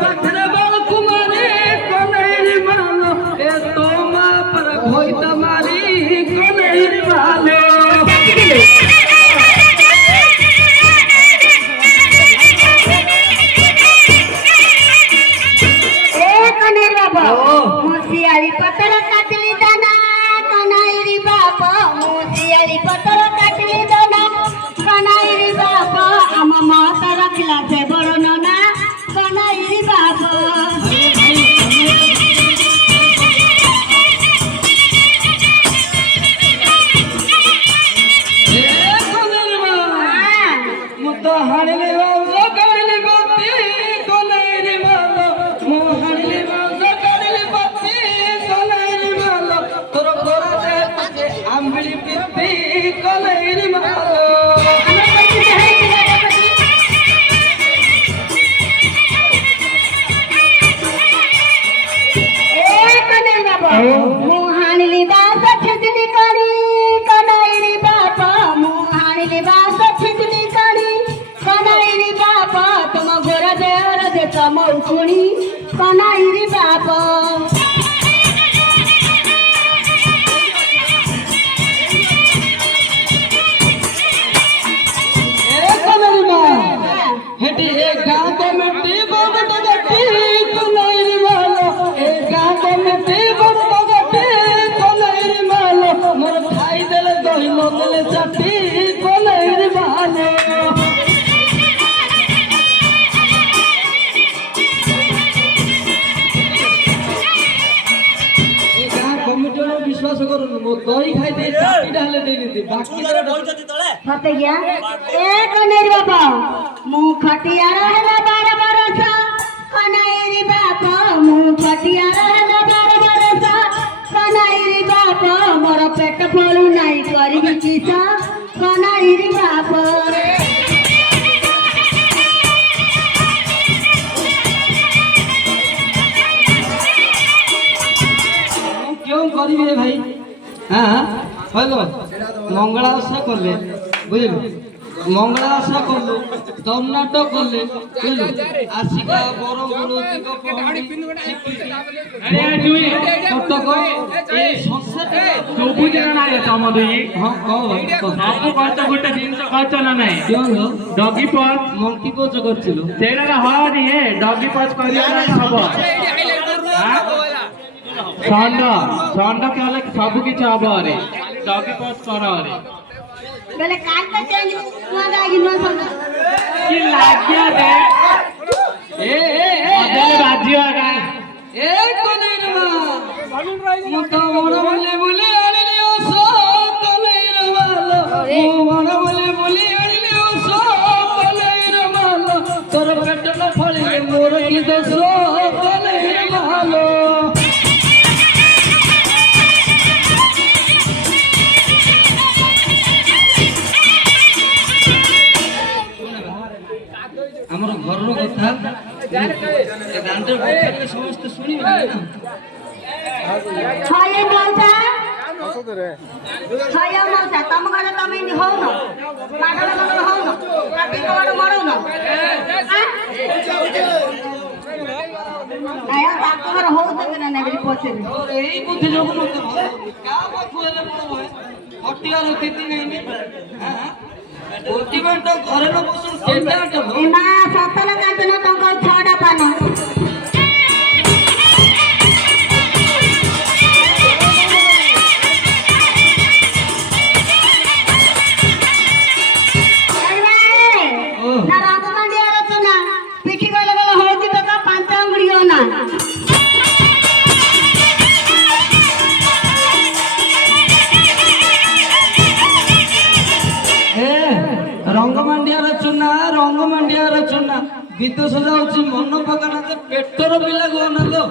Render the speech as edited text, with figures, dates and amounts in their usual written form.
पाखरे बाल कुमारी कनेरी मालो ए तो माँ पर घोई तमारी कनेरी मालो मुसियाली पतर काटली दाना कनाईरी बाप मुसियाली पतर काटली दाना कनाईरी बाप आम माता रखला से बड़ नना कनाईरी बाप मुहाणली बास छिजली करी कनाईरी बाप मुहाणली बास छिजली करी कनाईरी बाप तुम गोर देवर देत मौकुणी कनाईरी बाप विश्वास करूँ दही खाई बाबा मु खटियार है 12 बरस कनाईरी बाप मु खटियार है 12 बरस कनाईरी बाप मोर पेट फलू नाई करी किस कनाईरी बाप क्यों करी भाई हाँ हेलो मंगला ओषा कले बुझल मंगला ओषा कलु दम नाटक कले बुझल आसिका बरगुरु कटक ए संस्था बुझे ना तम दुई हाँ कह सब खर्च गोटे जिन खर्च ना ना क्यों डगी पच मंकी पोच करथिलु सेरा हनी हे डगी पच करिया सब षंड षंड कहले सब किछ हब रे डगी पच कर रे बेले काट के चेंज हुआ दागी न सब की लाग्या दे ए अदेले बाजिया का ए कनेर मुता मोड़ बोले बोले आले ओसो कनेर वाला ओ मोड़ बोले बोले आले ओसो कनेर वाला तोर पेट न फळे मोर की दसो कनेर वाला हमर घर रो कथा दांडर बच्चे समस्त सुनी ना छये मौसा छये मौसा तम घर तमे नि हो न माडल न हो न राती कवड मरो न आया ताकर हो त न नेबरी पोचे एई बुद्धि जोगु मत का बात होले पड़ो है हटियार तिति नहीं ने हां ओटिमेंट घरे न बसुन केटा तो ना सतल काटन तंग छडा पान ना रात मंडिया रचना पिठी गले गले होती तो का पांच अंगड़ी हो ना रंग मंडिया चुना गीत सजा मन पकाना पेटर पिला गो ना लो